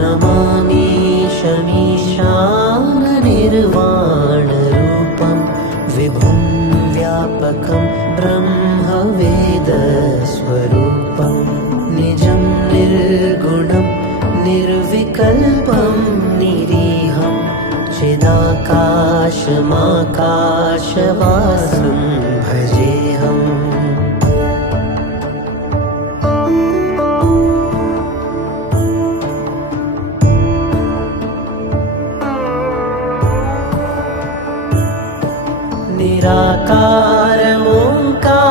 नमामि शमीशाननिर्वाणरूपं विभुं व्यापकं ब्रह्मवेदस्वरूपं निजं निर्गुणं निर्विकल्पं निरीहं चिदाकाशमाकाशवासं भजेऽहम्।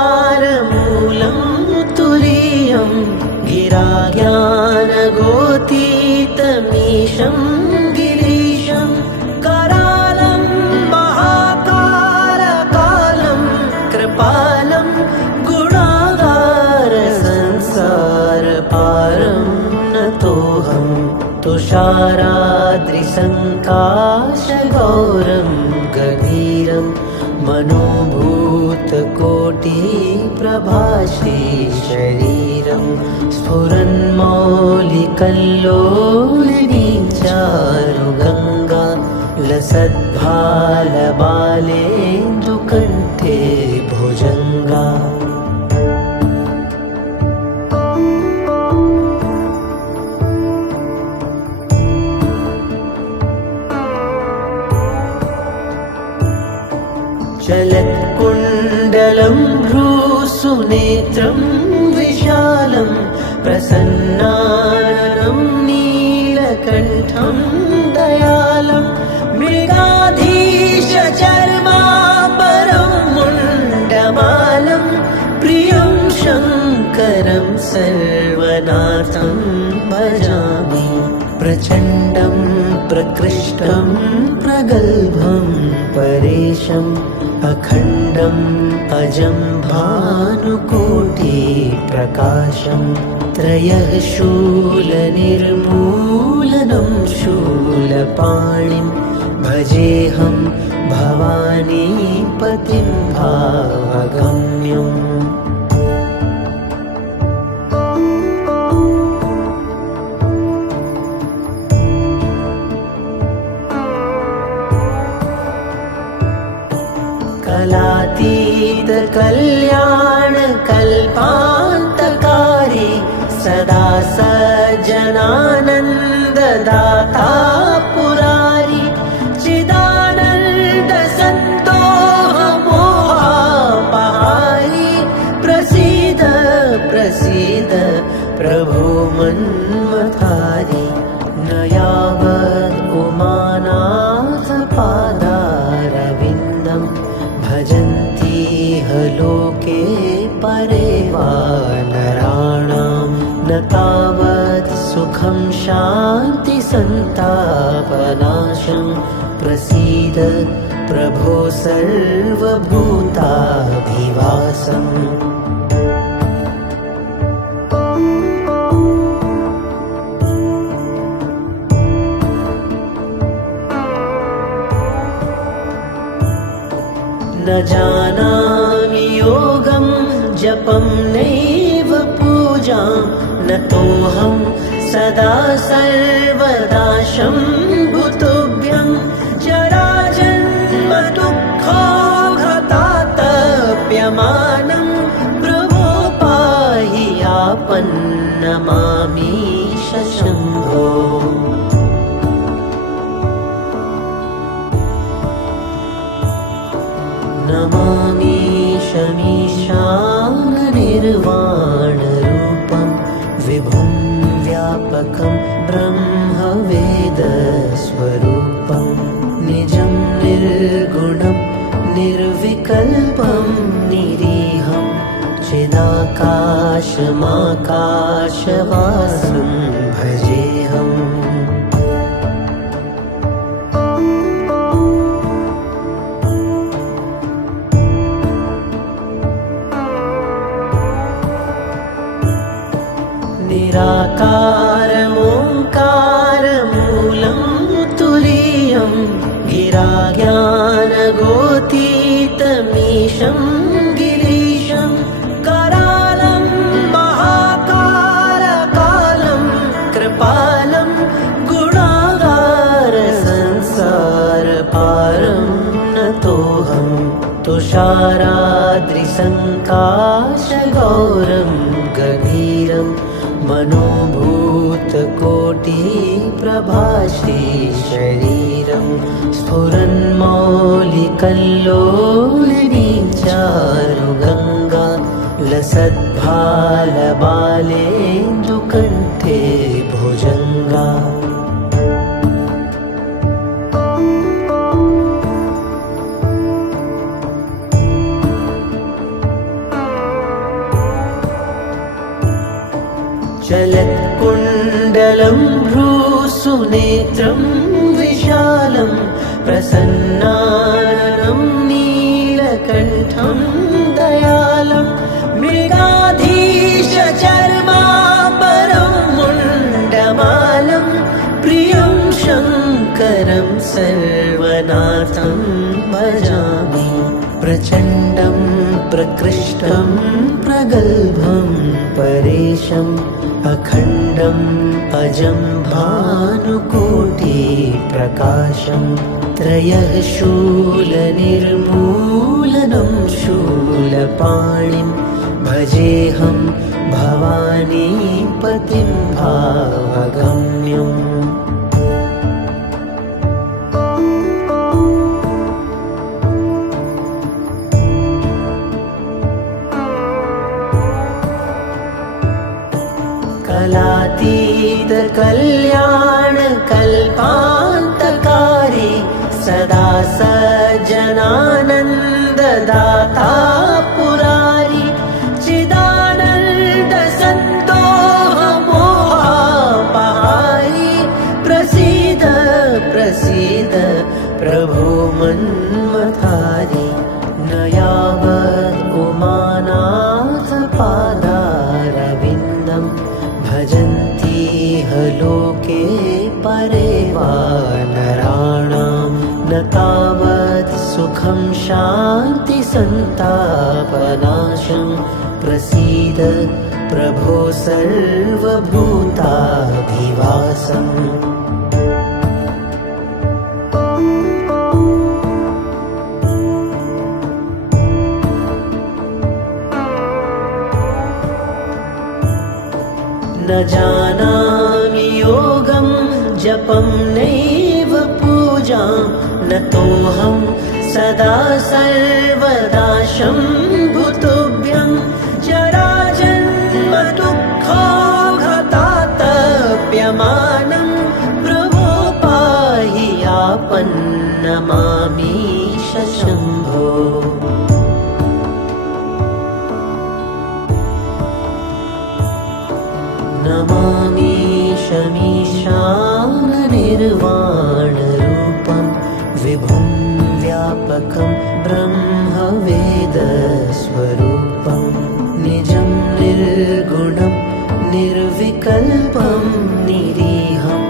निराकारमोङ्कारमूलं तुरीयं गिराज्ञानगोतीतमीशं गिरीशं करालं महाकारकालं कृपालं गुणागारसंसारपारं नतोऽहं तुषाराद्रिसङ्काशगौरं गभीरं मनोभूतकोटिप्रभासी शरीरं स्फुरन्मौलिकल्लोलिनी चारुगङ्गा लसद्भालबालेन्दुकण्ठे भुजङ्गा। चलत्कुण्डलं भ्रूसुनेत्रं विशालं प्रसन्नाननं नीलकण्ठं दयालं मृगाधीशचर्मापरं मुण्डमालं प्रियं शङ्करं सर्वनाथं भजामि। प्रचण्डं प्रकृष्टं प्रगल्भं परेशम् अखण्डम् अजं भानुकोटिप्रकाशं त्रयः शूलनिर्मूलनं शूलपाणिं भजेऽहं भवानीपतिं भावगम्यम्। कलातीतकल्याणकल्पान्तकारी सदा सज्जनानन्ददाता पुरारी चिदानन्दसन्दोहमोहापहारी प्रसीद प्रसीद प्रभो मन्मथारी। न यावत् उमानाथपादारविन्दं भजन्तीह लोके परे वा नराणां न तावत् सुखं शान्तिसन्तापनाशं प्रसीद प्रभो सर्वभूताधिवासम्। न जानामि योगं जपं नैव पूजां नतोऽहं सदा सर्वदा शम्भुतुभ्यं जराजन्म दुःखोऽघतातप्यमानं प्रभो पाहि आपन्नमामीश शम्भो। नमामि शमीशाननिर्वाणरूपं विभुं व्यापकं ब्रह्मवेदस्वरूपं निजं निर्गुणं निर्विकल्पं निरीहं चिदाकाशमाकाशवासं भजेऽहम्। निराकारमोङ्कारमूलं तुरीयं गिराज्ञानगोतीतमीशं गिरीशं करालं महाकारकालं कृपालं तुषाराद्रिसङ्काशगौरं गभीरं मनोभूतकोटिप्रभाषी शरीरं स्फुरन्मौलिकल्लोलिनी चारुगङ्गा लसद्भालबालेन्दुकण्ठे भुजङ्गा। चलत्कुण्डलं भ्रूसुनेत्रं विशालं प्रसन्नाननं नीलकण्ठं दयालं मृगाधीशचर्मापरं मुण्डमालं प्रियं शङ्करं सर्वनाथं भजामि। प्रचण्डं प्रकृष्टं प्रगल्भं परेशम् अखण्डम् अजं भानुकोटिप्रकाशं त्रयः शूलनिर्मूलनं शूलपाणिं भजेऽहं भवानीपतिं भावगम्यम्। कलातीत कल्याण कल्पान्तकारी सदा सज्जनानन्ददाता पुरारी चिदानन्द सन्दोहमोहापहारी प्रसीद प्रसीद प्रभो मन्मथारी। न यावत् उमानाथ पादारविन्दम् भजन्ति लोके परे वा नराणां न तावत् सुखं शान्ति सन्तापनाशं प्रसीद प्रभो सर्वभूताधिवासम्। न जानामि योगं जपं नैव पूजां न तोऽहं सदा सर्वदा शम्भुतुभ्यं जराजन्म दुःखोऽघतातप्यमानं प्रभो पाहि आपन्नमामीश शम्भो। नमामि शमीशाननिर्वाणरूपं विभुं व्यापकं ब्रह्मवेदस्वरूपं निजं निर्गुणं निर्विकल्पं निरीहं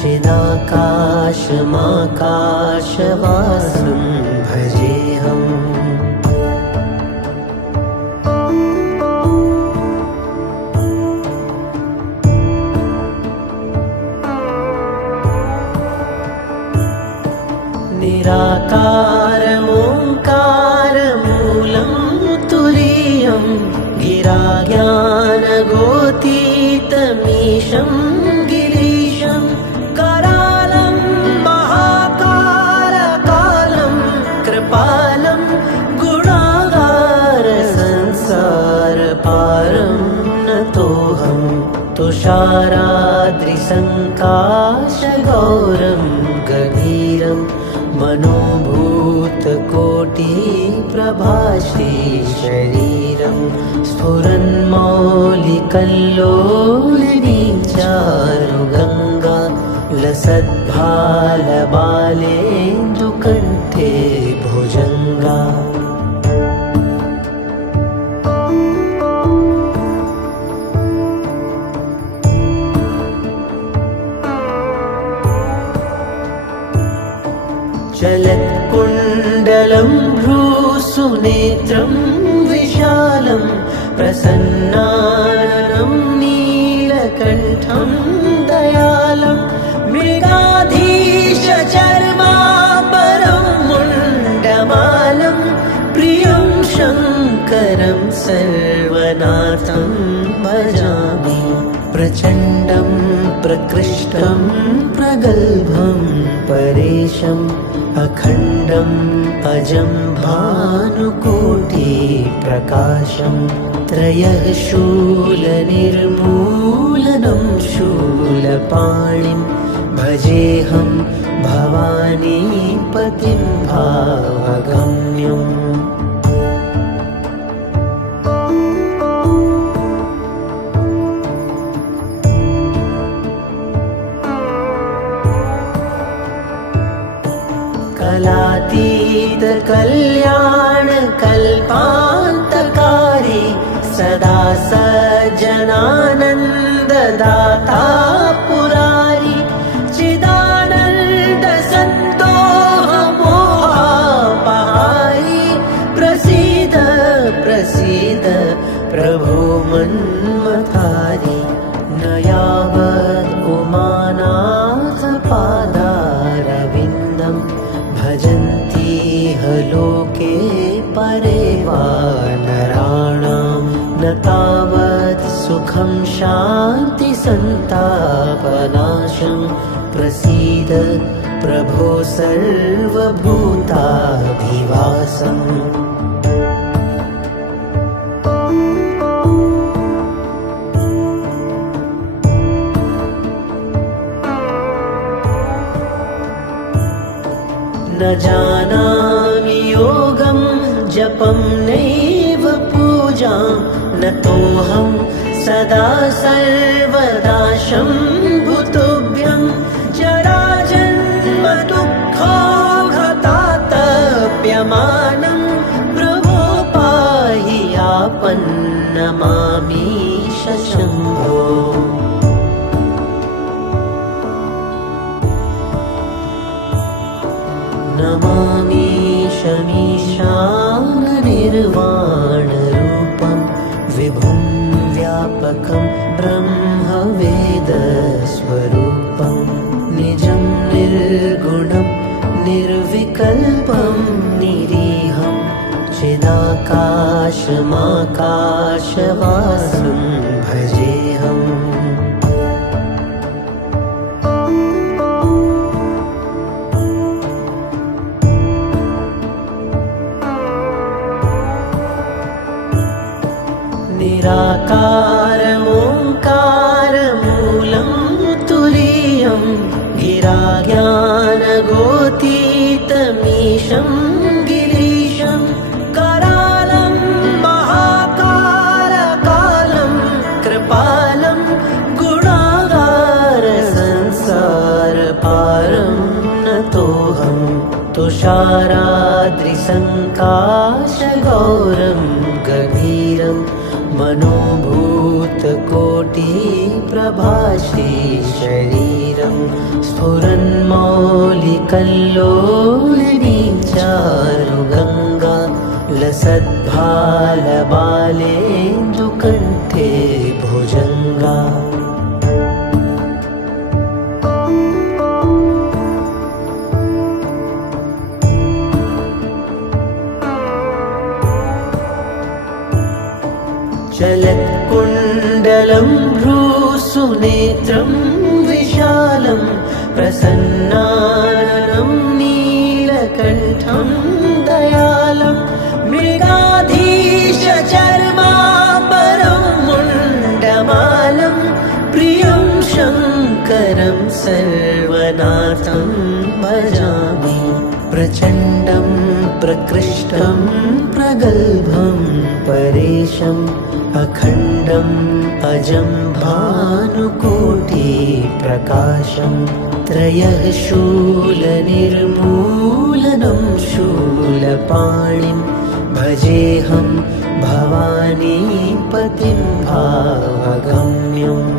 चिदाकाशमाकाशवासं भजेऽहम्। निराकारमोङ्कारमूलं तुरीयं गिराज्ञानगोतीतमीशं गिरीशं करालं महाकारकालं कृपालं गुणागारसंसारपारं नतोऽहं तुषाराद्रिसङ्काशगौरं गभीरं मनोभूतकोटिप्रभाषी शरीरं स्फुरन्मौलिकल्लोलिनी चारुगङ्गा लसद्भालबालेन्दुकण्ठे भुजङ्गा। चलत्कुण्डलं भ्रूसुनेत्रं विशालं प्रसन्नाननं नीलकण्ठं दयालं मृगाधीशचर्मापरं मुण्डमालं प्रिय सर्वनाथं भजामि। प्रचण्डं प्रकृष्टं प्रगल्भं परेशम् अखण्डम् अजं भानुकोटिप्रकाशम् त्रयः शूलनिर्मूलनं शूलपाणिं भजेऽहं भवानीपतिं भावगम्यम्। कलातीत कल्याण कल्पान्तकारी सदा सज्जनानन्ददाता पुरारी चिदानन्द सन्तोष मोहापहारी प्रसीद प्रसीद प्रभो मन्मथारी न यावत् उमानाथ पादारविन्दम् भजन्ति लोके परे वा नराणां न तावत् सुखं शान्ति सन्तापनाशं प्रसीद प्रभो सर्वभूताधिवासम्। न जानामि योगं जपं नैव पूजां न तोऽहं सदा सर्वदा शम्भुतुभ्यं जराजन्म दुःखाघातातप्यमानं प्रभो पाहि आपन्नमामीश शम्भो। नमामि शमीशाननिर्वाणरूपं विभुं व्यापकं ब्रह्मवेदस्वरूपं निजं निर्गुणं निर्विकल्पं निरीहं चिदाकाशमाकाशवासं भजेऽहम्। निराकारमोङ्कारमूलं तुरीयं गिराज्ञानगोतीतमीशं गिरीशं करालं महाकालकालं कृपालं गुणागारसंसारपारं नतोऽहं तुषाराद्रिसङ्काशगौरं गभीरं मनोभूतकोटिप्रभासी शरीरं स्फुरन्मौलिकल्लोलिनी चारुगङ्गा लसद्भालबालेन्दुकण्ठे भुजङ्गा। चलत्कुण्डलं भ्रूसुनेत्रं विशालं प्रसन्नाननं नीलकण्ठं दयालं मृगाधीशचर्माम्बरं मुण्डमालं प्रियं शङ्करं सर्वनाथं भजामि। प्रचण्डं प्रकृष्टं प्रगल्भं परेशम् अखण्डम् अजं भानुकोटिप्रकाशम् त्रयः शूलनिर्मूलनं शूलपाणिं भजेऽहं भवानीपतिं भावगम्यम्।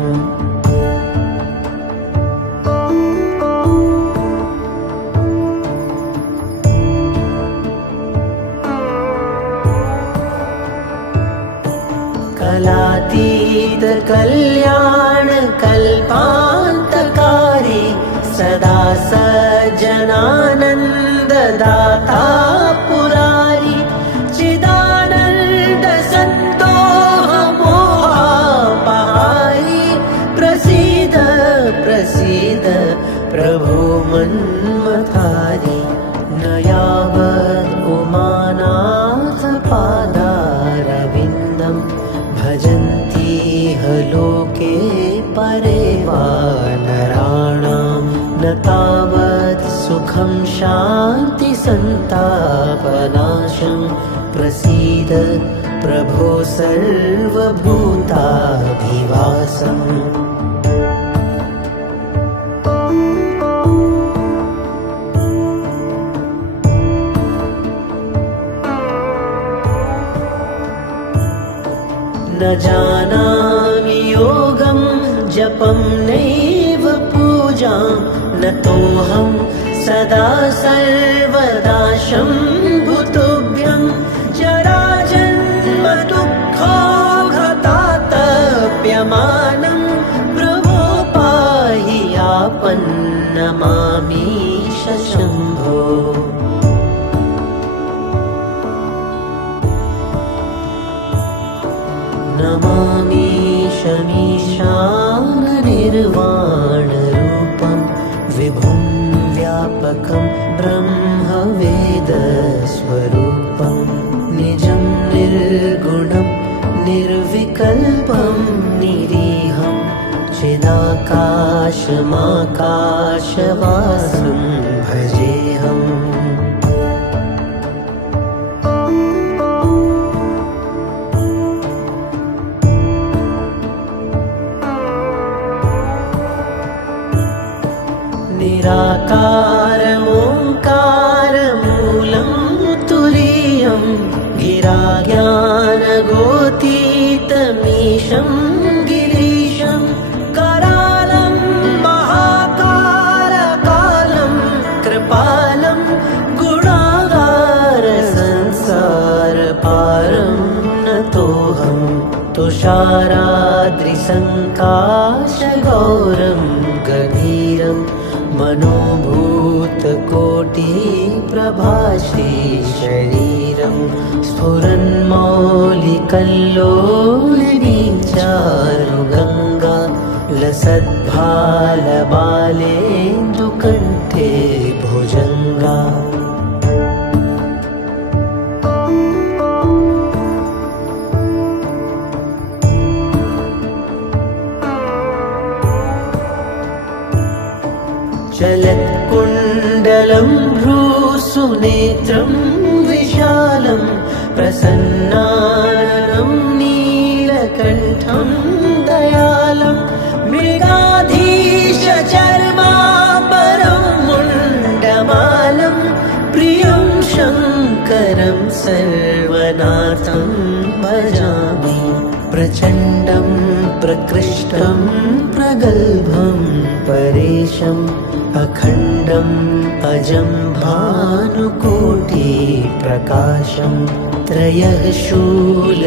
कलातीत कल्याण कल्पान्तकारी सदा सज्जनानन्ददाता पुरारी चिदानन्द सन्तोष प्रसीद प्रभो मन्मथारी न यावत् उमानाथ पादारविन्दं भजन्ति लोके परे वा नराणां न तावत् सुखं शान्ति सन्तापनाशं प्रसीद प्रभो सर्वभूताधिवासम् न जानामि योगं जपं नैव पूजां न तोऽहं सदा सर्वदा शम्भुतुभ्यं जराजन्म दुःखोऽघतातप्यमानं प्रभो पाहि आपन्नमामीश शम्भो नमामि शमीशाननिर्वाणरूपं विभुं व्यापकं ब्रह्मवेदस्वरूपं निजं निर्गुणं निर्विकल्पं निरीहं चिदाकाशमाकाशवासं भजेऽहम् निराकारमोङ्कारमूलं तुरीयं गिराज्ञानगोतीतमीशं गिरीशं करालं महाकारकालं कृपालं गुणागारसंसारपारं नतोऽहं तुषाराद्रिसङ्काशगौरं गभीरं मनोभूतकोटिप्रभाश्रीशरीरं स्फुरन्मौलिकल्लोलिनीं चारुगङ्गा लसद्भालबालेन्दुकण्ठे भुजङ्गा चलत्कुण्डलं भ्रूसुनेत्रं विशालं प्रसन्नाननं नीलकण्ठं दयालं मृगाधीशचर्माम्बरं मुण्डमालं प्रियं शङ्करं सर्वनाथं भजामि प्रचण्डं प्रकृष्टं प्रगल्भं परेशम् अखण्डम् अजं भानुकोटिप्रकाशं त्रयः शूलनिर्मूलनं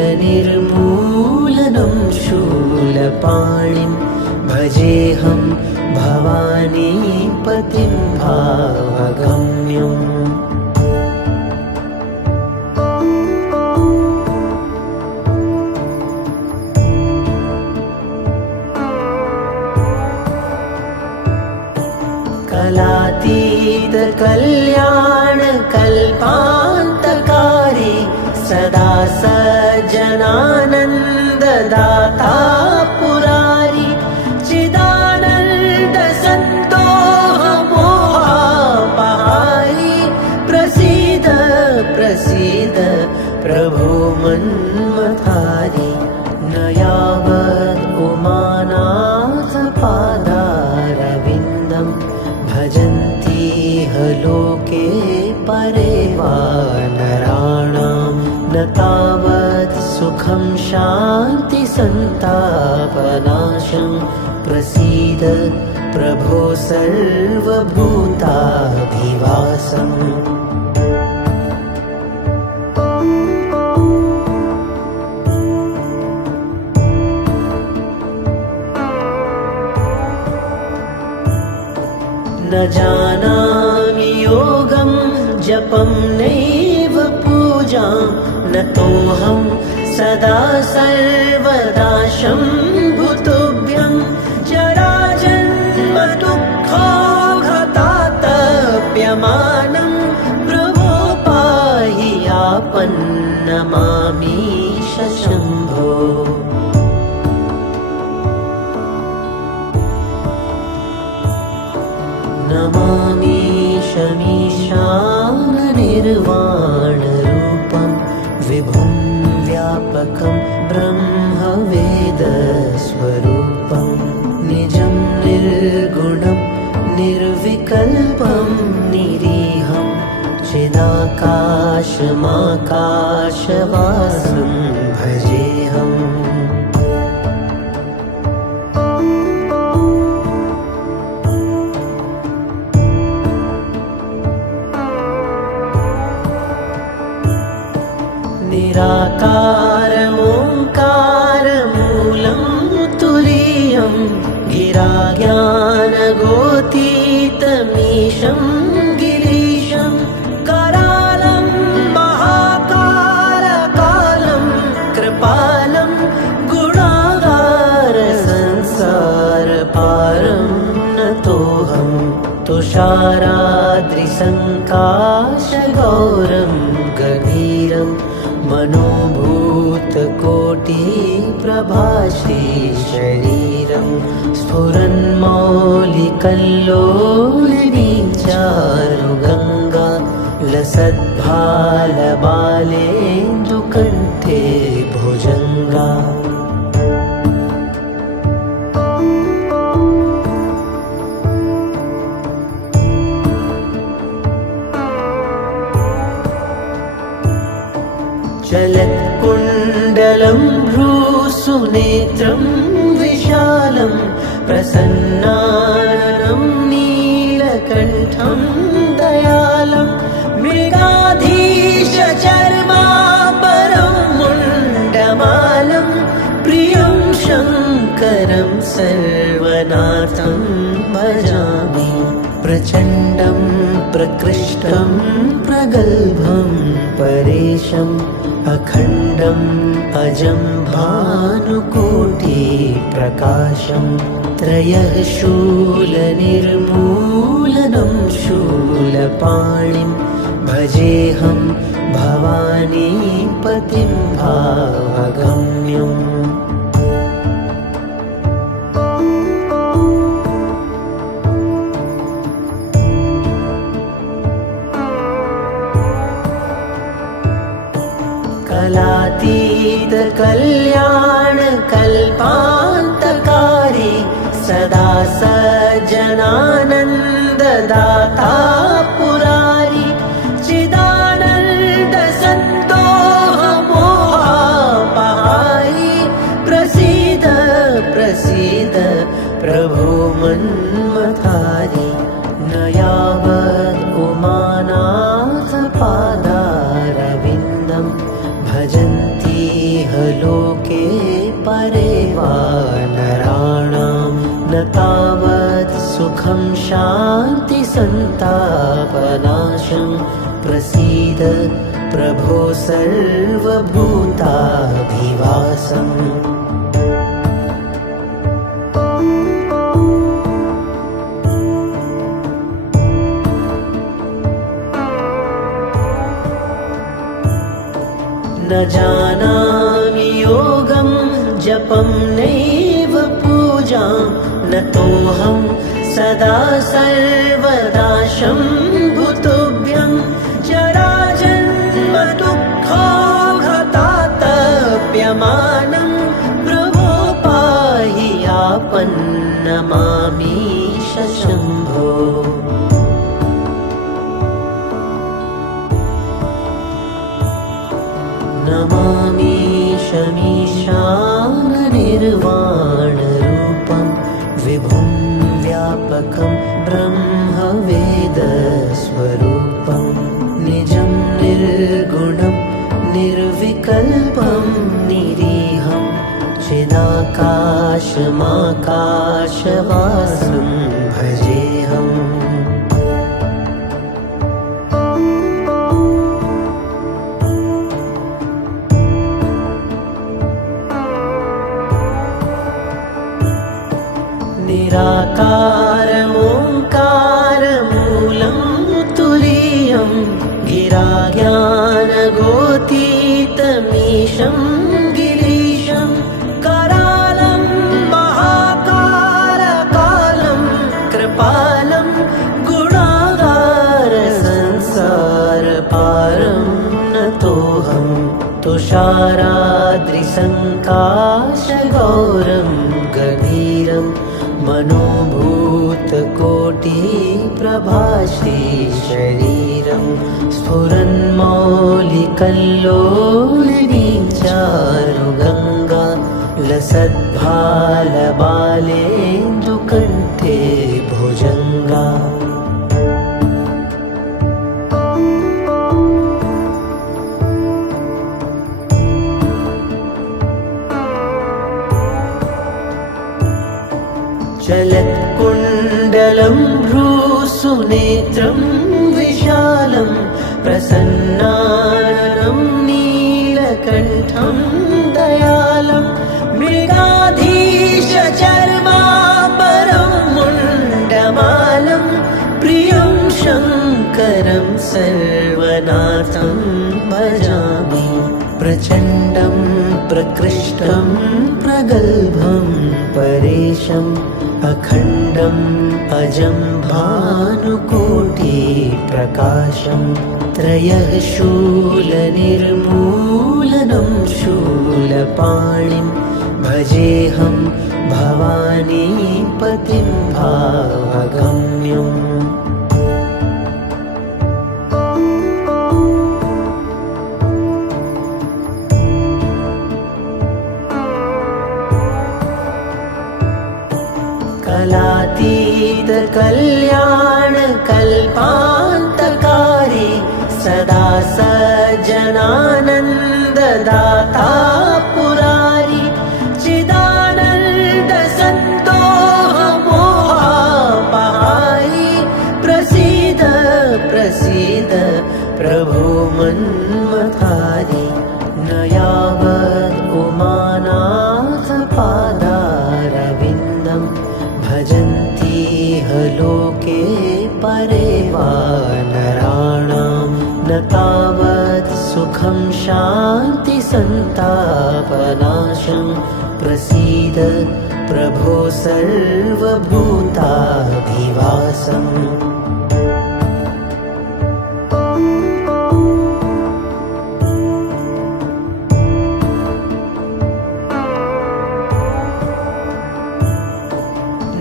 शूलपाणिं भजेऽहं भवानीपतिं भावगम्यम् कलातीतकल्याणकल्पान्तकारी सदा सज्जनानन्ददाता पुरारी चिदानन्दसन्दोहमोहापहारी प्रसीद प्रसीद प्रभो मन्मथारी न यावत् उमानाथ पादारविन्दं भजन्ति लोके परे वा नराणां न तावत् सुखं शान्ति सन्तापनाशं प्रसीद प्रभो सर्वभूताधिवासम् न जानामि योगं जपं नैव पूजां न तोऽहं सदा सर्वदा शम्भुतुभ्यं जराजन्म नमामि शमीशाननिर्वाणरूपं विभुं व्यापकं ब्रह्मवेदस्वरूपं निजं निर्गुणं निर्विकल्पं निरीहं चिदाकाशमाकाशवासं भजेऽहम्। निराकारमोङ्कारमूलं तुरीयं गिराज्ञानगोतीतमीशं गिरीशं करालं महाकारकालं कृपालं गुणागारसंसारपारं नतोऽहं तुषाराद्रिसङ्काशगौरं गभीरं मनोभूतकोटिप्रभासी शरीरं स्फुरन्मौलिकल्लोलिनी चारुगङ्गा लसद्भालबालेन्दुकण्ठे भुजङ्गा। चलत्कुण्डलं भ्रूसुनेत्रं विशालं प्रसन्नाननं नीलकण्ठं दयालं मृगाधीशचर्माम्बरं मुण्डमालं प्रियं शङ्करं सर्वनाथं भजामि। प्रचण्डं प्रकृष्टं प्रगल्भं परेशम् अखण्डम् अजं भानुकोटिप्रकाशं त्रयः शूलनिर्मूलनं शूलपाणिं भजेऽहं भवानीपतिं भावगम्यम्। कलातीतकल्याणकल्पान्तकारी सदा सज्जनानन्ददाता पुरारी चिदानन्दसन्दोहमोहापहारी प्रसीद प्रसीद प्रभो मन्मथारी। न यावत् उमानाथपादारविन्दं भजन्तीह लोके परे वा नराणां न तावत् सुखं शान्तिसन्तापनाशं प्रसीद प्रभो सर्वभूताधिवासम्। न जानामि योगं जपं नैव पूजां नतोऽहं सदा सर्वदा शम्भुतुभ्यं जराजन्म दुःखोऽघतातप्यमानं प्रभो पाहि आपन्नमामीश शम्भो। नमामि शमीशाननिर्वाणरूपं विभुं व्यापकं ब्रह्मवेदस्वरूपं निजं निर्गुणं निर्विकल्पं निरीहं चिदाकाशमाकाशवासं भजेऽहम्। निराकारमोङ्कारमूलं तुरीयं गिराज्ञानगोतीतमीशं गिरीशं करालं महाकारकालं कृपालं तुषाराद्रिसङ्काशगौरं गभीरं मनोभूतकोटिप्रभाश्रीशरीरं स्फुरन्मौलिकल्लोलिनी चारुगङ्गा लसद्भालबालेन्दुकण्ठे भुजङ्गा। चलत्कुण्डलं भ्रूसुनेत्रं विशालं प्रसन्नाननं नीलकण्ठं दयालं मृगाधीशचर्मापरं मुण्डमालं प्रियं शङ्करं सर्वनाथं भजामि। प्रचण्डं प्रकृष्टं प्रगल्भं परेशम् अखण्डम् अजं भानुकोटिप्रकाशं त्रयः शूलनिर्मूलनं शूलपाणिं भजेऽहं भवानीपतिं भावगम्यम्। कलातीतकल्याणकल्पान्तकारी सदा सज्जनानन्ददाता पुरारी चिदानन्दसन्दोहमोहापहारी प्रसीद प्रसीद प्रभो मन्मथारी। न यावत् उमानाथपादारविन्दं भजन्ति लोके परे वा नराणां न तावत् सुखं शान्तिसन्तापनाशं प्रसीद प्रभो सर्वभूताधिवासम्।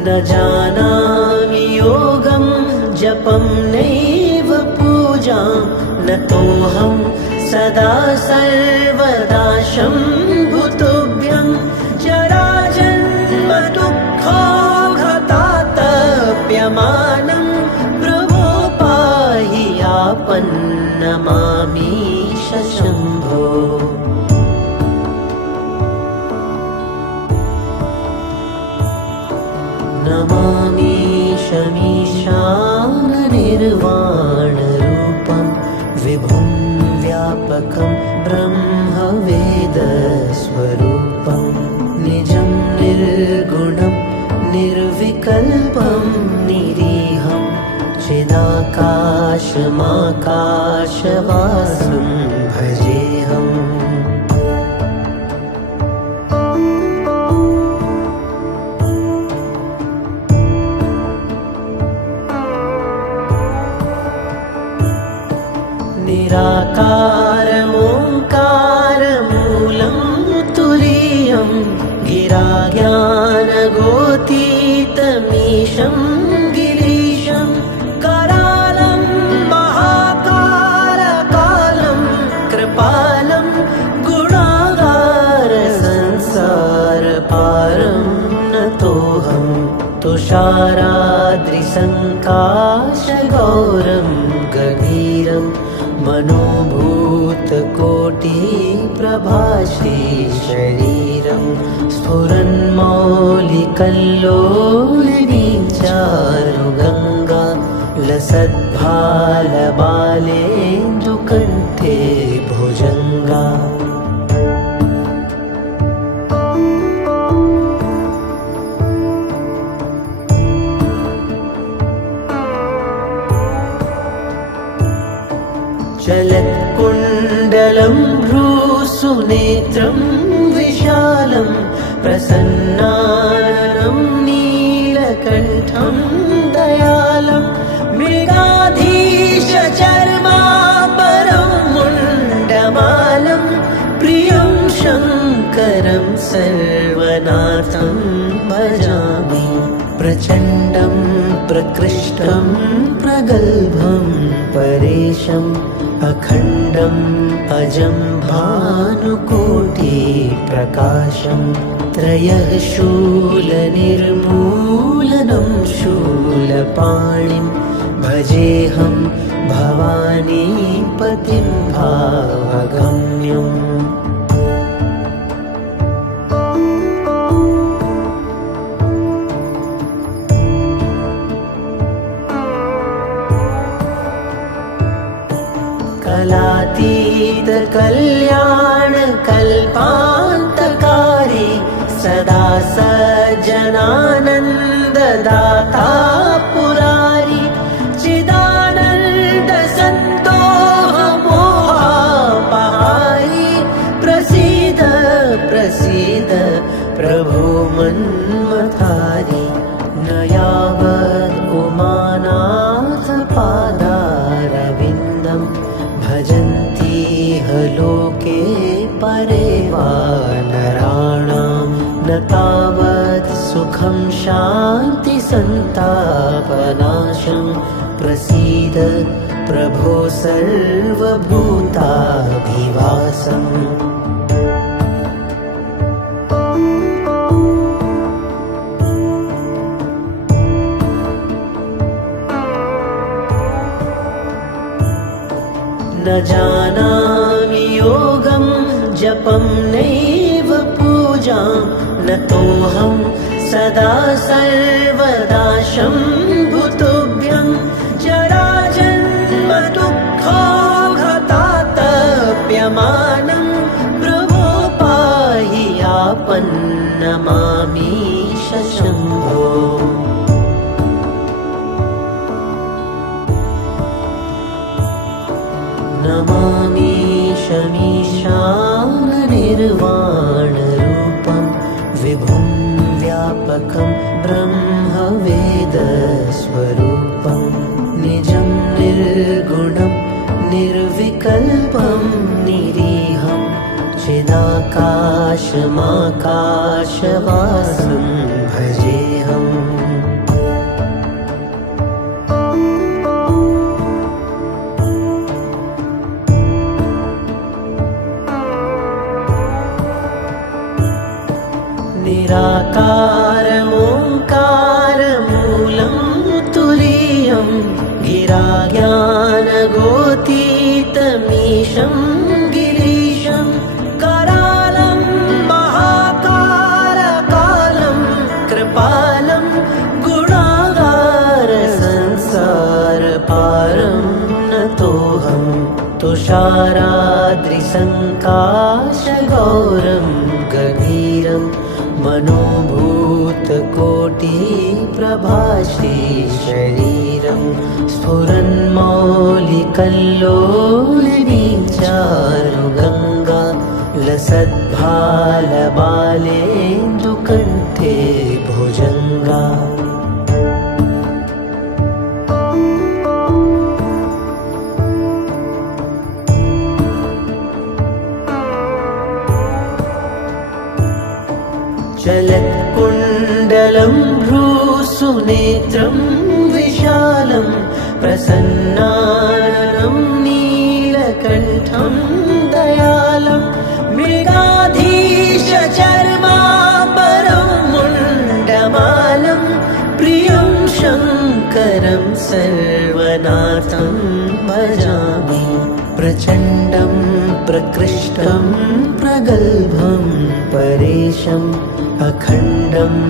न जानामि योगं जपं नैव पूजां न तोऽहं सदा सर्वदा शम्भुतुभ्यं जराजन्म दुःखोऽघतातप्यमानं प्रभो पाहि आपन्नमामीश शम्भो। नमामि शमीशाननिर्वाणरूपं विभुं व्यापकं ब्रह्मवेदस्वरूपं निजं निर्गुणं निर्विकल्पं निरीहं चिदाकाशमाकाशवासं भजेऽहम्। निराकारमोङ्कारमूलं तुरीयं गिराज्ञानगोतीतमीशं गिरीशं करालं महाकालकालं कृपालं गुणागारसंसारपारं नतोऽहं तुषाराद्रिसङ्काशगौरं गभीरं मनोभूतकोटिप्रभाश्रीशरीरं स्फुरन्मौलिकल्लोलिनी चारुगङ्गा लसद्भालबालेन्दुकण्ठे भुजङ्गा। चलत्कुण्डलं भ्रूसुनेत्रं विशालं प्रसन्नाननं नीलकण्ठं दयालं मृगाधीशचर्मापरं मुण्डमालं प्रियं प्रचण्डं प्रकृष्टं प्रगल्भं परेशम् अखण्डम् अजं भानुकोटिप्रकाशं त्रयः शूलनिर्मूलनं शूलपाणिं भजेऽहं भवानीपतिं भावगम्यम् कलातीत कल्याण कल्पान्तकारी सदा सज्जनानन्ददाता पुरारी चिदानन्द सन्तोष मोहापहारी प्रसीद प्रसीद प्रभो मन्मथारी न यावत् उमानाथ पादारविन्दम् भजन्तीह लोके परे वा नराणां न तावत् सुखं शान्ति सन्तापनाशं प्रसीद प्रभो सर्वभूताधिवासम् न जानामि योगं जपं नैव पूजां न तोऽहं सदा सर्वदा शम्भुतुभ्यं जराजन्म दुःखोऽघतातप्यमानं प्रभो पाहि आपन्नमामीश शम्भो नमामि शमीशाननिर्वाणरूपं विभुं व्यापकं ब्रह्मवेदस्वरूपं निजं निर्गुणं निर्विकल्पं निरीहं चिदाकाशमाकाशवासं भजेऽहम् निराकारमोङ्कारमूलं तुरीयं गिराज्ञानगोतीतमीशं गिरीशं करालं महाकारकालं कृपालं गुणागारसंसारपारं नतोऽहं तुषाराद्रिसङ्काशगौरं गभीरं मनोभूतकोटिप्रभाश्रीशरीरं स्फुरन्मौलिकल्लोलिनीं चारुगङ्गा लसद्भालबालेन्दुकण्ठे भुजङ्गा चलत्कुण्डलं भ्रूसुनेत्रं विशालं प्रसन्नाननं नीलकण्ठं दयालं मृगाधीशचर्माम्बरं मुण्डमालं प्रियं शङ्करं सर्वनाथं भजामि प्रचण्डं प्रकृष्टं प्रगल्भं परेशम् अखण्डम्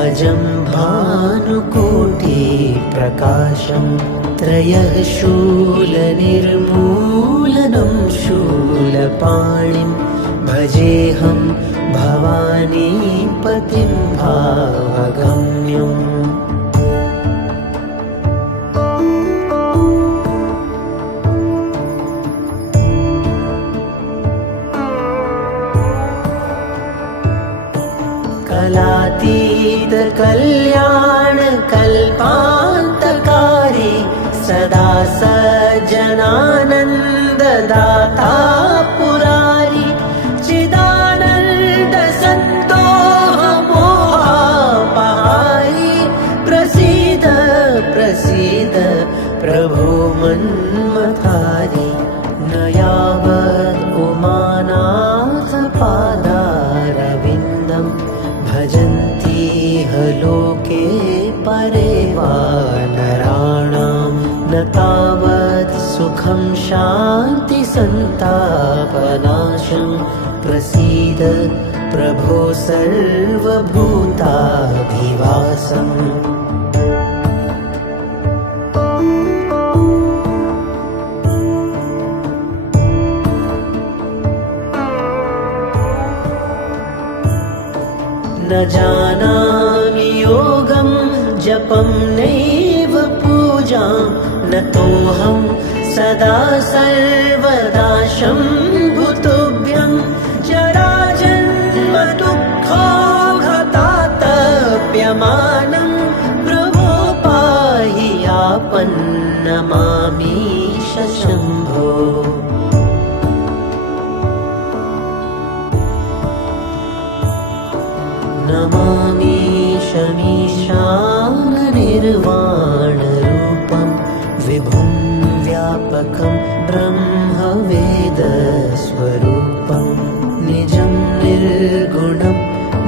अजं भानुकोटिप्रकाशं त्रयः शूलनिर्मूलनं शूलपाणिं भजेऽहं भवानीपतिं भावगम्यम् कलातीत कल्याण कल्पान्तकारी सदा सज्जनानन्ददाता पुरारी चिदानन्द सन्तोष मोहापहारी प्रसीद प्रभो मन्मथारी। न यावत् उमानाथ पादारविन्दं भजन्ति लोके परे वा नराणां। न तावत् सुखं शान्ति सन्तापनाशं प्रसीद प्रभो सर्वभूताधिवासम्। न जानामि योगं जपं नैव पूजां। न तोऽहं सदा सर्वदा शम्भुतुभ्यं। जराजन्म दुःखोऽघतातप्यमानं प्रभो पाहि आपन्नमामीश शम्भो। नमामि शमीशाननिर्वाणरूपं विभुं व्यापकं ब्रह्मवेदस्वरूपं। निजं निर्गुणं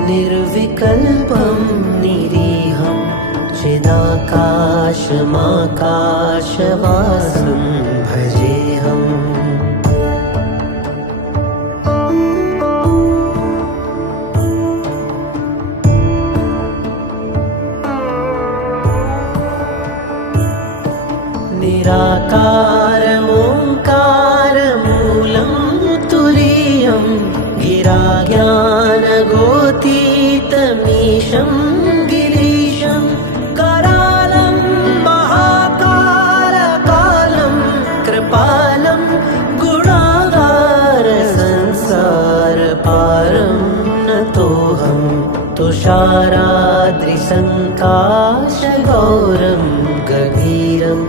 निर्विकल्पं निरीहं चिदाकाशमाकाशवासं भजेऽहम्। निराकारमोङ्कारमूलं तुरीयं गिराज्ञानगोतीतमीशं गिरीशं। करालं महाकालकालं कृपालं गुणागारसंसारपारं नतोऽहं। तुषाराद्रिसङ्काशगौरं गभीरं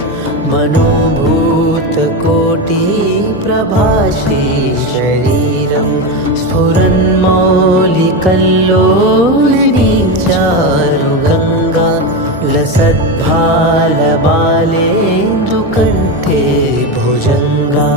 मनोभूतकोटिप्रभासी शरीरं। स्फुरन्मौलिकल्लोलिनीं चारुगङ्गा लसद्भालबालेन्दुकण्ठे भुजङ्गा।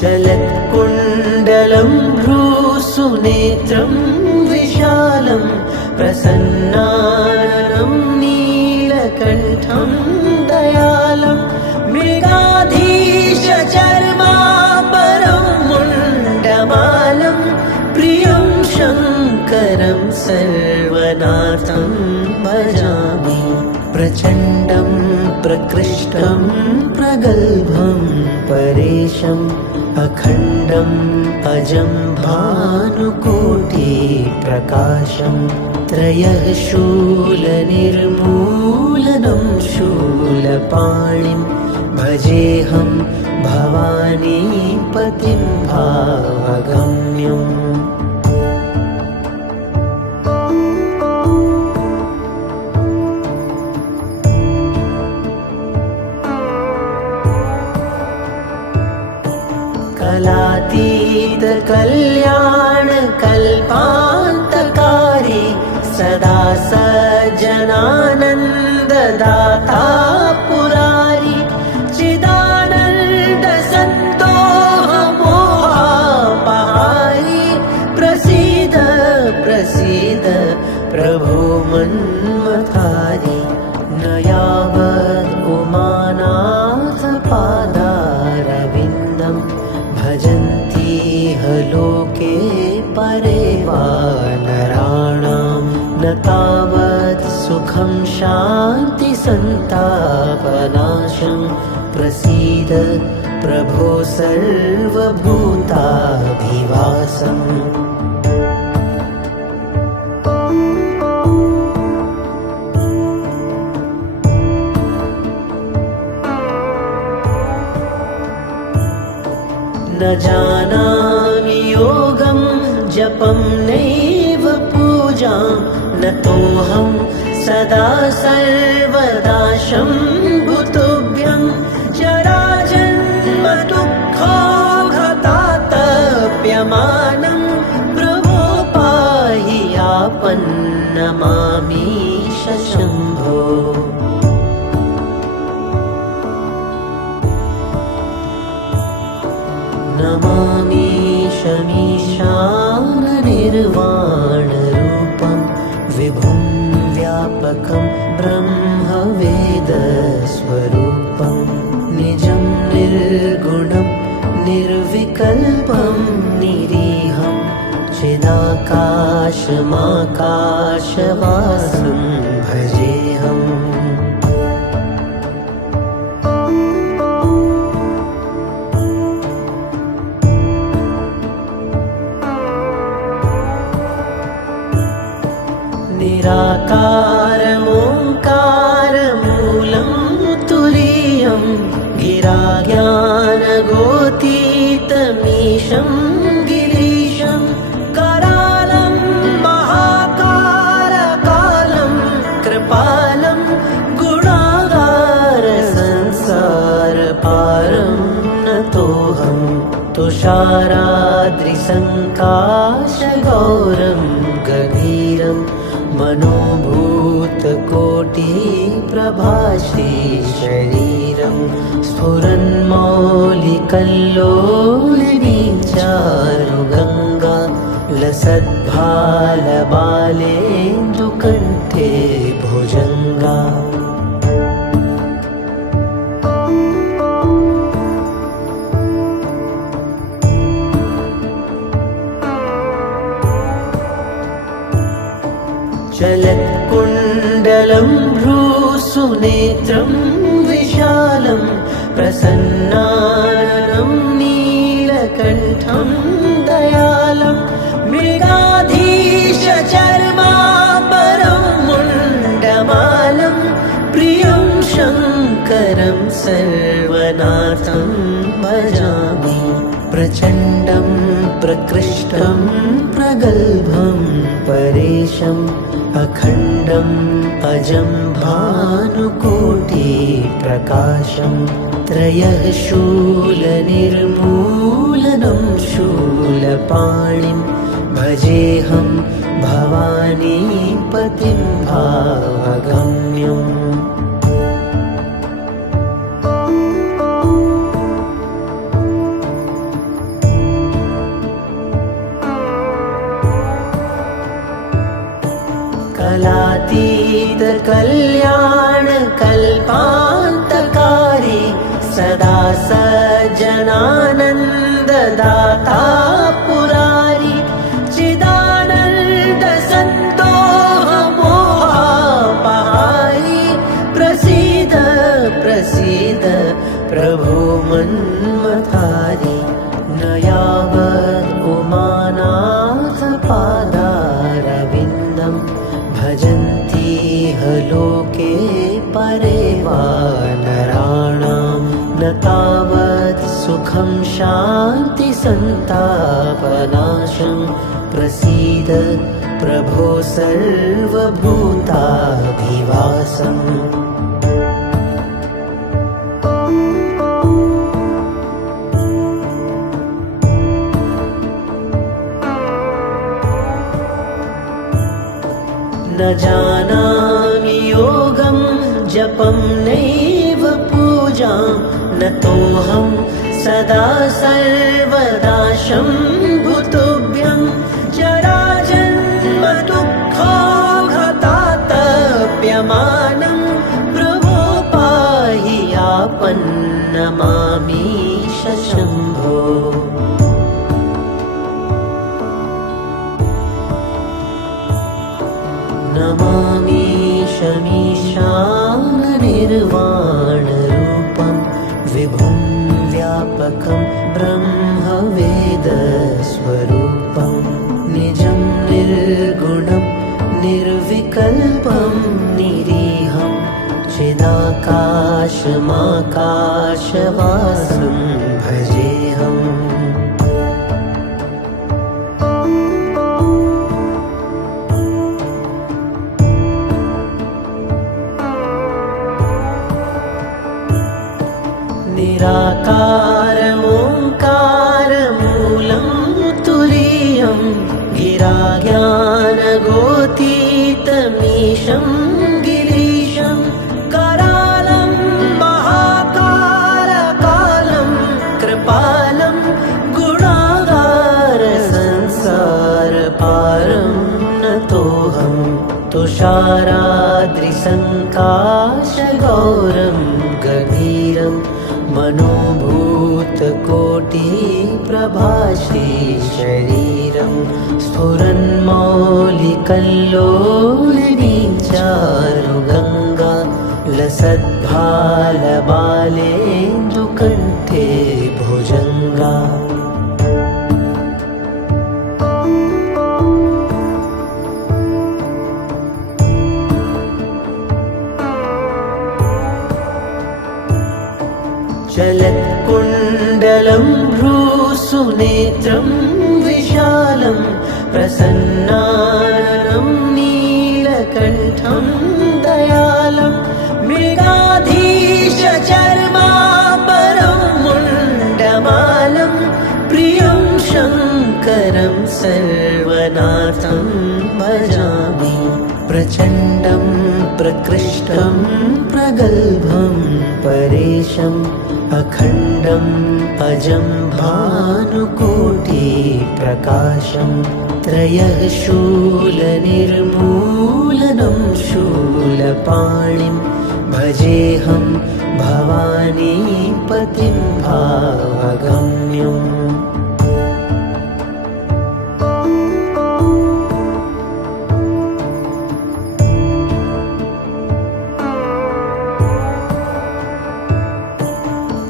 चलत्कुण्डलं भ्रूसुनेत्रं विशालं प्रसन्नाननं नीलकण्ठं दयालं। मृगाधीशचर्मापरं मुण्डमालं प्रियं शङ्करं सर्वनाथं भजामि। प्रचण्डं प्रकृष्टं प्रगल्भं परेशम् अखण्डम् अजं भानुकोटिप्रकाशं। त्रयः शूलनिर्मूलनं शूलपाणिं भजेऽहं भवानीपतिं भावगम्यम्। कलातीत कल्याणकल्पान्तकारी सदा सज्जनानन्ददाता पुरारी। चिदानन्द सन्तोषमोहापहारी प्रसीद प्रसीद प्रभो मन्मथारी। न यावत् उमानाथ पादारविन्दं भजन्ति लोके परे वा नराणां। न तावत् सुखं शान्ति सन्तापनाशं प्रसीद प्रभो सर्वभूताधिवासम्। न जानामि योगं जपं नैव पूजां। न तोऽहं सदा सर्वदा शम्भुतुभ्यं। जराजन्म नमामि शमीशाननिर्वाणरूपं विभुं व्यापकं ब्रह्मवेदस्वरूपं निजं निर्गुणं निर्विकल्पं निरीहं चिदाकाशमाकाशवासं भजेऽहम्। निराकारमोङ्कारमूलं तुरीयं गिराज्ञानगोतीतमीशं गिरीशं करालं महाकारकालं कृपालं गुणागारसंसारपारं नतोऽहं तुषाराद्रिसङ्काशगौरं गभीरं मनोभूतकोटिप्रभाश्रीशरीरं स्फुरन्मौलिकल्लोलिनीं चारुगङ्गा लसद्भालबालेन्दुकण्ठे भुजङ्गा। चलत्कुण्डलं भ्रूसुनेत्रं विशालं प्रसन्नाननं नीलकण्ठं दयालं मृगाधीशचर्माम्बरं मुण्डमालं प्रियं शङ्करं सर्वनाथं भजामि। प्रचण्डं प्रकृष्टं प्रगल्भं परेशम् अखण्डम् अजं भानुकोटिप्रकाशं त्रयः शूलनिर्मूलनं शूलपाणिं भजेऽहं भवानीपतिं भावगम्यम्। कलातीतकल्याणकल्पान्तकारी सदा सज्जनानन्ददाता पुरारी चिदानन्दसन्दोहमोहापहारी प्रसीद प्रसीद प्रभो मन्मथारी। न यावत् उमानाथपादारविन्दं भजन्तीह लोके परे वा नराणां न तावत् सुखं शान्तिसन्तापनाशं प्रसीद प्रभो सर्वभूताधिवासम्। न जानामि योगं जपं नैव पूजां नतोऽहं सदा सर्वदा शम्भुतुभ्यं जराजन्म दुःखोऽघतातप्यमानं प्रभो पाहि आपन्नमामीश शम्भो। नमामि शमीशाननिर्वाणरूपं विभुं व्यापकं ब्रह्मवेदस्वरूपं निजं निर्गुणं निर्विकल्पं निरीहं चिदाकाशमाकाशवासं भजेऽहम्। निराकारमोङ्कारमूलं तुरीयं गिराज्ञानगोतीतमीशं गिरीशं करालं महाकारकालं कृपालं तुषाराद्रिसङ्काशगौरं गभीरं मनोभूतकोटिप्रभासी शरीरं स्फुरन्मौलिकल्लोलिनी चारुगङ्गा लसद्भालबालेन्दुकण्ठे भुजङ्गा। चलत्कुण्डलं भ्रूसुनेत्रं विशालं प्रसन्नाननं नीलकण्ठं दयालं मृगाधीशचर्मापरं मुण्डमालं प्रियं शङ्करं सर्वनाथं भजामि। प्रचण्डं प्रकृष्टं प्रगल्भं परेशम् अखण्डम् अजं भानुकोटिप्रकाशं त्रयः शूलनिर्मूलनं शूलपाणिं भजेऽहं भवानीपतिं भावगम्यम्।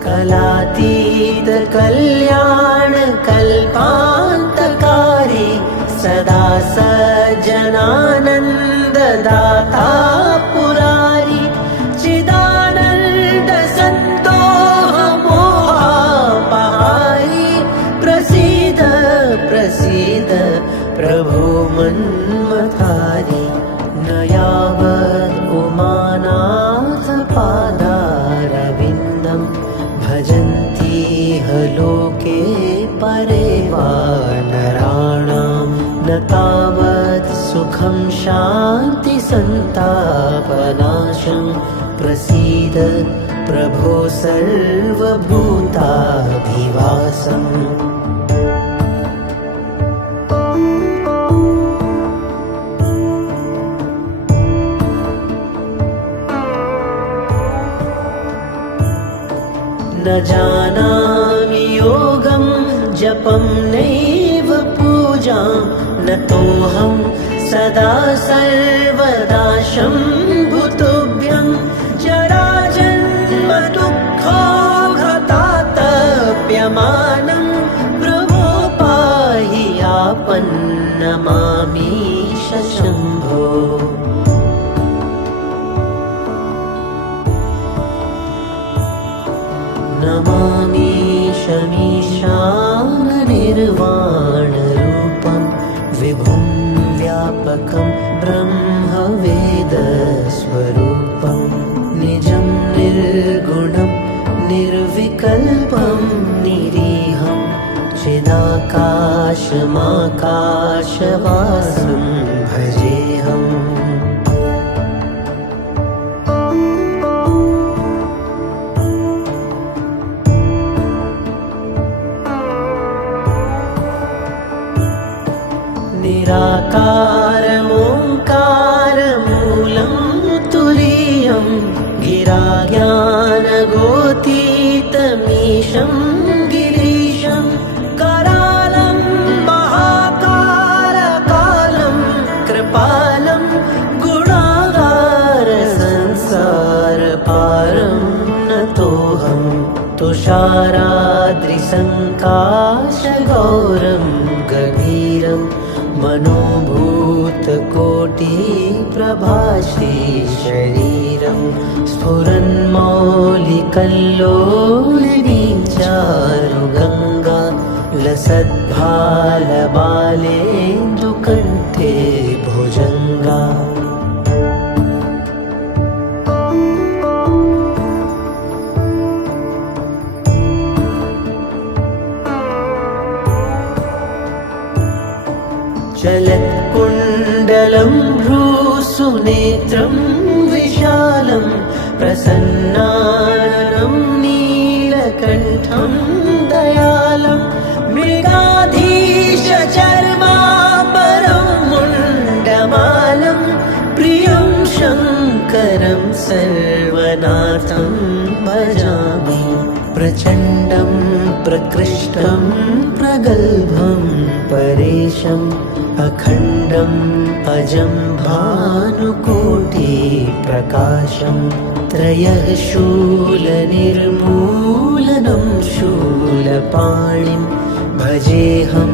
कलातीत कल्याण कल्पान्तकारी सदा सज्जनानन्ददाता पुरारी चिदानन्द सन्तोषमोहापहारी प्रसीद प्रसीद प्रभो मन्मथारी। न यावत् उमानाथ पादारविन्दम् भजन्ति लोके परे वा नराणां न तावत् सुखं शान्ति सन्तापनाशं प्रसीद प्रभो सर्वभूताधिवासम्। न जानामि योगं जपं नैव पूजां न तोऽहं सदा सर्वदा शम्भुतुभ्यं जराजन्म दुःखोऽघतातप्यमानं प्रभो पाहि आपन्नमामीश शम्भो। नमामि शमीशाननिर्वाणरूपं विभुं व्यापकं ब्रह्मवेदस्वरूपं निजं निर्गुणं निर्विकल्पं निरीहं चिदाकाशमाकाशवासं भजेऽहम्। निराकारमोङ्कारमूलं तुरीयं गिराज्ञानगोतीतमीशं गिरीशं करालं महाकारकालं कृपालं गुणागारसंसारपारं नतोऽहं तुषाराद्रिसङ्काशगौरं गभीरं मनोभूतकोटिप्रभासी शरीरं स्फुरन्मौलिकल्लोलिनी चारुगङ्गा लसद्भालबालेन्दुकण्ठे भुजङ्गा। चलत्कुण्डलं भ्रूसुनेत्रं विशालं प्रसन्नाननं नीलकण्ठं दयालं मृगाधीशचर्मापरं मुण्डमालं प्रिय प्रचण्डं प्रकृष्टं प्रगल्भं परेशम् अखण्डम् अजं भानुकोटिप्रकाशं त्रयः शूलनिर्मूलनं शूलपाणिं भजेऽहं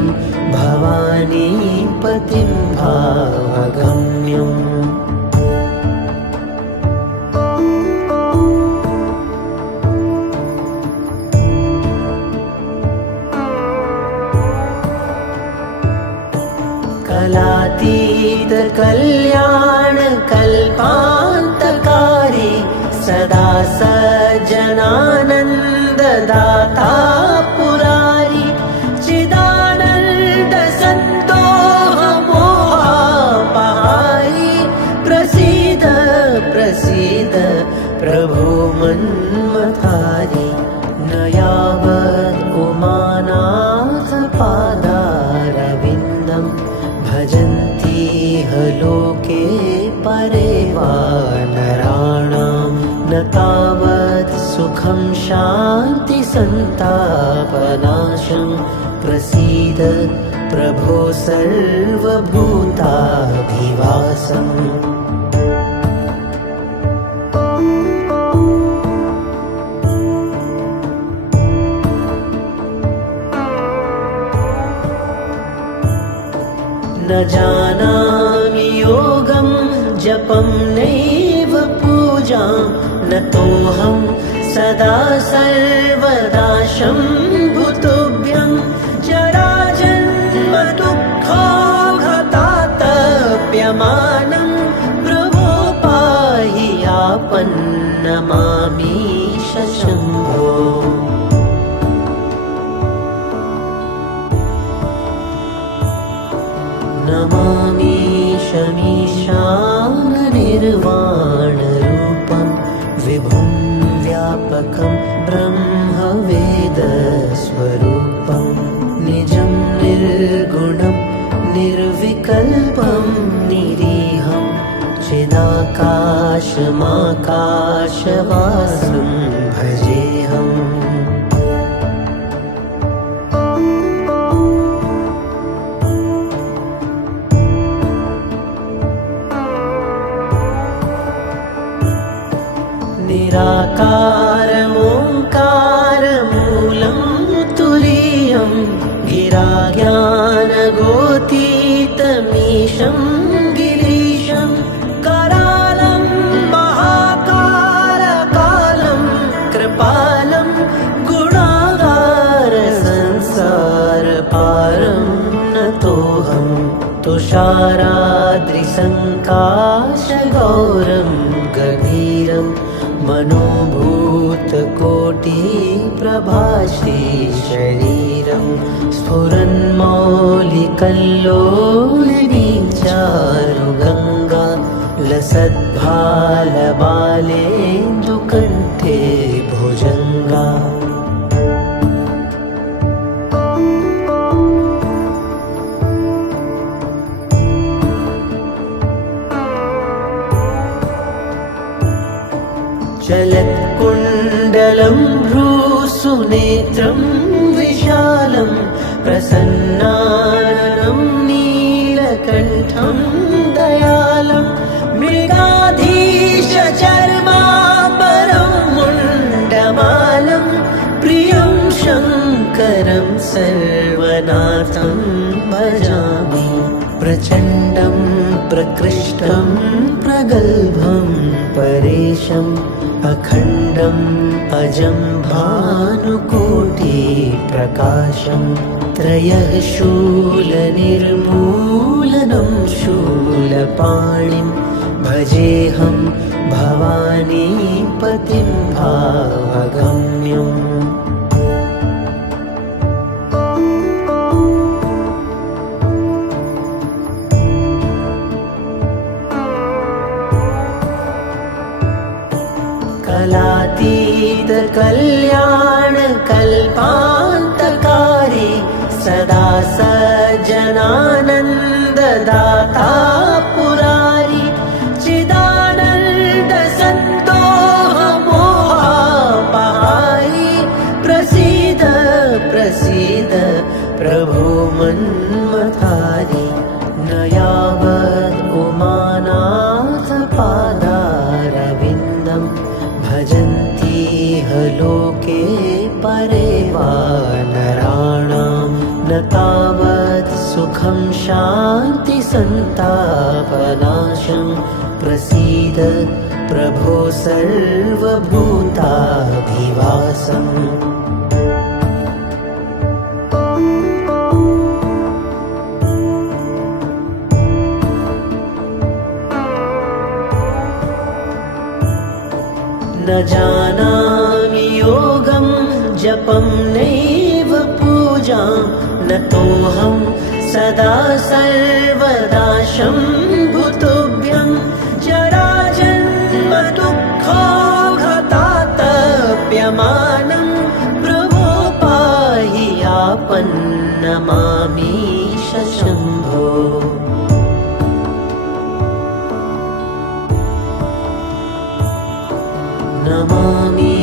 भवानीपतिं भावगम्यम् कलातीत कल्याण कल्पान्तकारी सदा सज्जनानन्ददाता पुरारी चिदानन्द सन्तोष मोहापहारी प्रसीद प्रसीद प्रभो मन्मथारी न यावत् उमानाथ पादारविन्दम् भजन्तीह लोके परे वा नराणां न तावत् सुखं शान्ति सन्तापनाशं प्रसीद प्रभो सर्वभूताधिवासम् न जानामि योगं जपं नैव पूजां न तोऽहं सदा सर्वदा शम्भुतुभ्यं जराजन्म दुःखाघातातप्यमानं प्रभो पाहि आपन्नमामीश शम्भो नमामि शमीशाननिर्वाणरूपं विभुं व्यापकं ब्रह्मवेदस्वरूपं निजं निर्गुणं निर्विकल्पं निरीहं चिदाकाशमाकाशवासं भजेऽहम् निराकारमोङ्कारमूलं तुरीयं गिराज्ञानगोतीतमीशं गिरीशं करालं महाकालकालं कृपालं गुणागारसंसारपारं नतोऽहं तुषाराद्रिसङ्काशगौरं गभीरं मनोभूतकोटिप्रभासी शरीरं स्फुरन्मौलिकल्लोलिनीं चारुगङ्गा लसद्भालबालेन्दुकण्ठे भुजङ्गा चलत्कुण्डलं भ्रूसुनेत्रं विशालं प्रसन्नाननं नीलकण्ठं दयालं मृगाधीशचर्माम्बरं मुण्डमालं प्रियं शङ्करं सर्वनाथं भजामि प्रचण्डं प्रकृष्टं प्रगल्भं परेशम् अखण्डम् अजं भानुकोटिप्रकाशं त्रयः शूलनिर्मूलनं शूलपाणिं भजेऽहं भवानीपतिं भावगम्यम् कलातीत कल्याण कल्पान्तकारी सदा सज्जनानन्ददाता पुरारी चिदानन्द सन्तोष मोहापहारी प्रभो मन्मथारी न यावत् उमानाथ पादारविन्दं भजन्ति लोके परे वा नराणां न तावत् सुखं शान्ति सन्तापनाशं प्रसीद प्रभो सर्वभूताधिवासम् न जानामि योगं जपं नैव पूजां न तोऽहं सदा सर्वदा शम्भुतुभ्यं जराजन्म दुःखोऽघतातप्यमानं प्रभो पाहि आपन्नमामीश शम्भो नमामि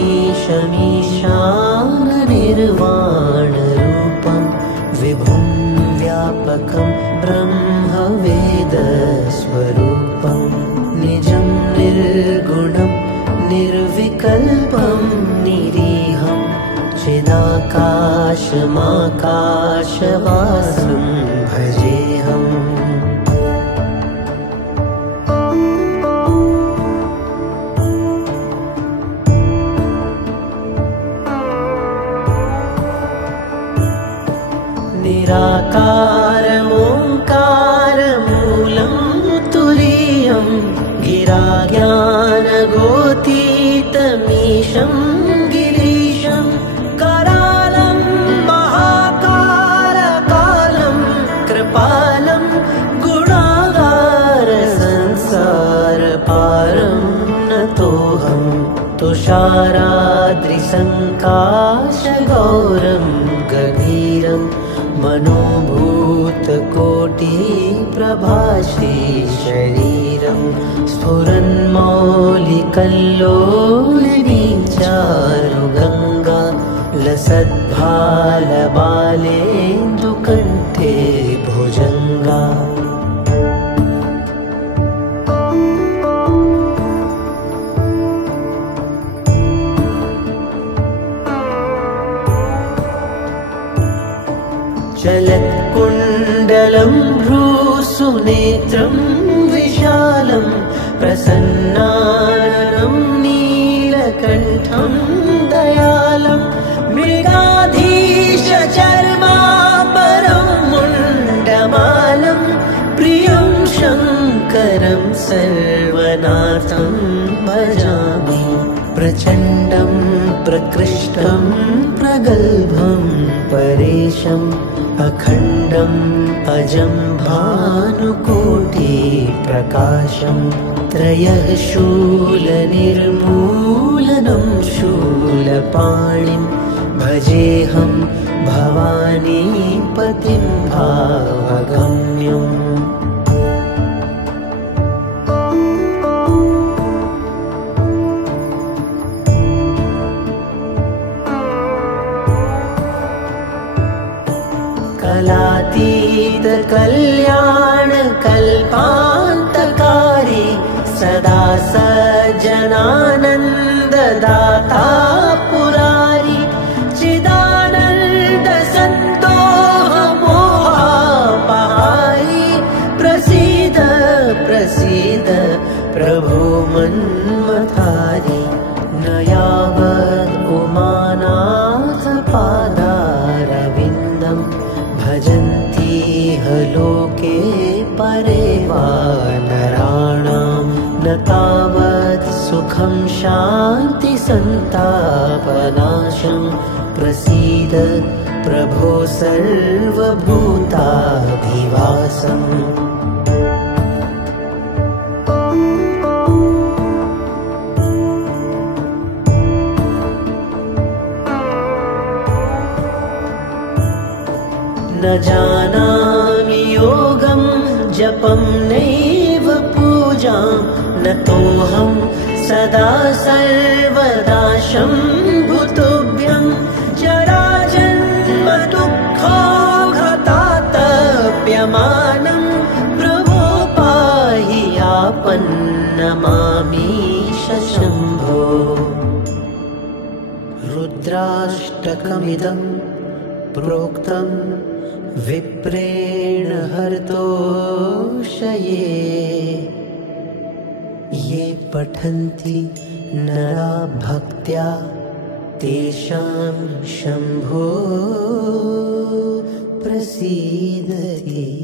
शमीशाननिर्वाणरूपं विभुं व्यापकं ब्रह्मवेदस्वरूपं निजं निर्गुणं निर्विकल्पं निरीहं चिदाकाशमाकाशवासं भजेऽहम् निराकारमोङ्कारमूलं तुरीयं गिराज्ञानगोतीतमीशं गिरीशं करालं महाकारकालं कृपालं गुणागारसंसारपारं नतोऽहं तुषाराद्रिसङ्काशगौरं गभीरं मनोभूतकोटिप्रभाश्रीशरीरं स्फुरन्मौलिकल्लोलिनीं चारुगङ्गा लसद्भालबालेन्दुकण्ठे भुजङ्गा चलत्कुण्डलं भ्रूसुनेत्रं विशालं प्रसन्नाननं नीलकण्ठं दयालं मृगाधीशचर्माम्बरं मुण्डमालं प्रियं शङ्करं सर्वनाथं भजामि प्रचण्डं प्रकृष्टं प्रगल्भं परेशम् अखण्डम् अजं भानुकोटिप्रकाशं त्रयः शूलनिर्मूलनं शूलपाणिं भजेऽहं भवानीपतिं भावगम्यम् कलातीतकल्याणकल्पान्तकारी सदा सज्जनानन्ददाता पुरारी चिदानन्दसन्तोषमोहापहारी प्रसीद प्रसीद प्रभो मन्मथारी न यावत् उमानाथ पादारविन्दं भजन्ति लोके परे वा नराणां न तावत् सुखं शान्ति सन्तापनाशं प्रसीद प्रभो सर्वभूताधिवासम् न जानामि योगं जपं नैव पूजां न तोऽहं सदा सर्वदा शम्भुतुभ्यं जराजन्म दुःखोऽघ मन्त्राष्टकमिदं प्रोक्तं विप्रेण हर्तोषये। ये पठन्ति नरा भक्त्या तेषां शम्भो प्रसीदति।